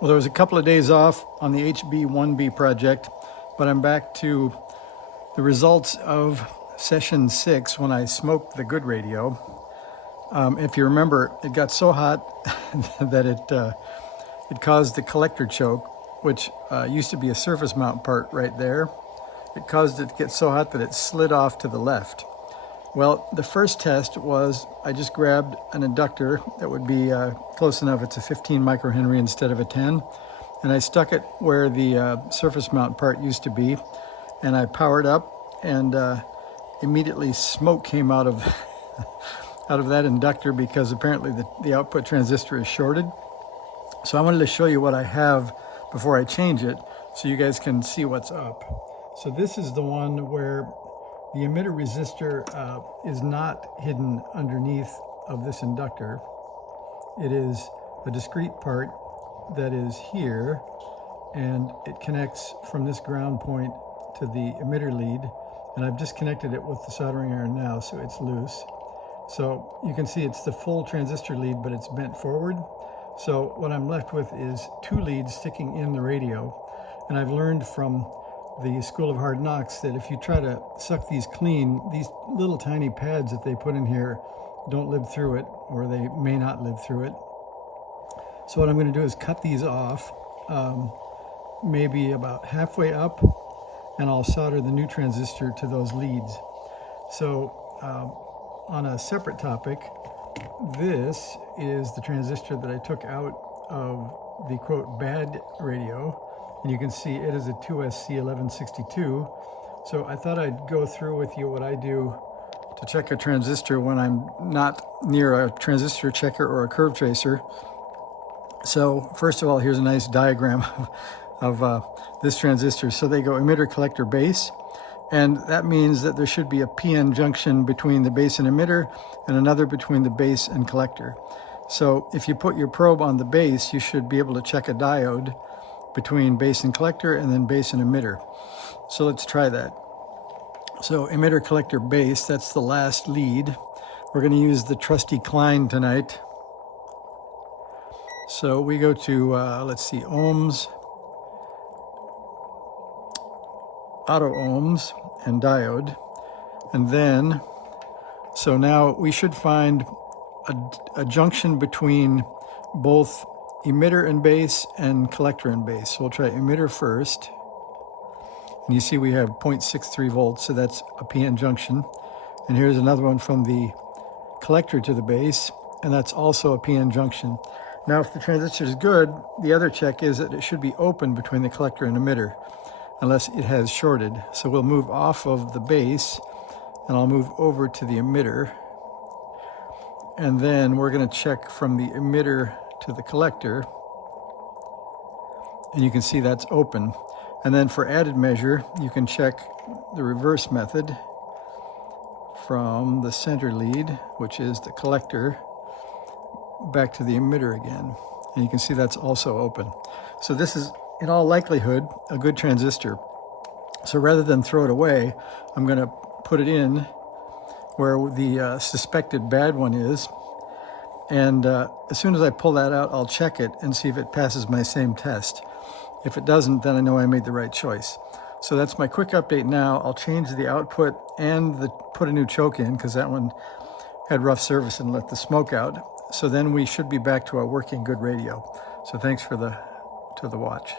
Well, there was a couple of days off on the HB-1B project, but I'm back to the results of session 6 when I smoked the good radio. If you remember, it got so hot that it caused the collector choke, which used to be a surface mount part right there. It caused it to get so hot that it slid off to the left. Well, the first test was I just grabbed an inductor that would be close enough. It's a 15 microhenry instead of a 10. And I stuck it where the surface mount part used to be. And I powered up, and immediately smoke came out of out of that inductor because apparently the output transistor is shorted. So I wanted to show you what I have before I change it so you guys can see what's up. So this is the one where the emitter resistor is not hidden underneath of this inductor. It is a discrete part that is here, and it connects from this ground point to the emitter lead. And I've disconnected it with the soldering iron now, so it's loose. So you can see it's the full transistor lead, but it's bent forward. So what I'm left with is 2 leads sticking in the radio. And I've learned from the School of Hard Knocks that if you try to suck these clean, these little tiny pads that they put in here don't live through it, or they may not live through it. So what I'm going to do is cut these off, maybe about halfway up, and I'll solder the new transistor to those leads. So on a separate topic, this is the transistor that I took out of the quote bad radio. And you can see it is a 2SC1162. So I thought I'd go through with you what I do to check a transistor when I'm not near a transistor checker or a curve tracer. So first of all, here's a nice diagram of this transistor. So they go emitter, collector, base. And that means that there should be a PN junction between the base and emitter and another between the base and collector. So if you put your probe on the base, you should be able to check a diode between base and collector, and then base and emitter. So let's try that. So emitter, collector, base, that's the last lead. We're going to use the trusty Klein tonight. So we go to, let's see, ohms, auto ohms, and diode. And then, so now we should find a junction between both emitter and base and collector and base. So we'll try emitter first. And you see we have 0.63 volts, so that's a PN junction. And here's another one from the collector to the base, and that's also a PN junction. Now if the transistor is good, the other check is that it should be open between the collector and emitter, unless it has shorted. So we'll move off of the base, and I'll move over to the emitter. And then we're going to check from the emitter to the collector, and you can see that's open. And then for added measure, you can check the reverse method from the center lead, which is the collector, back to the emitter again, and you can see that's also open. So this is in all likelihood a good transistor. So rather than throw it away, I'm going to put it in where the suspected bad one is. And as soon as I pull that out, I'll check it and see if it passes my same test. If it doesn't, then I know I made the right choice. So that's my quick update now. I'll change the output and put a new choke in because that one had rough service and let the smoke out. So then we should be back to our working good radio. So thanks for the watch.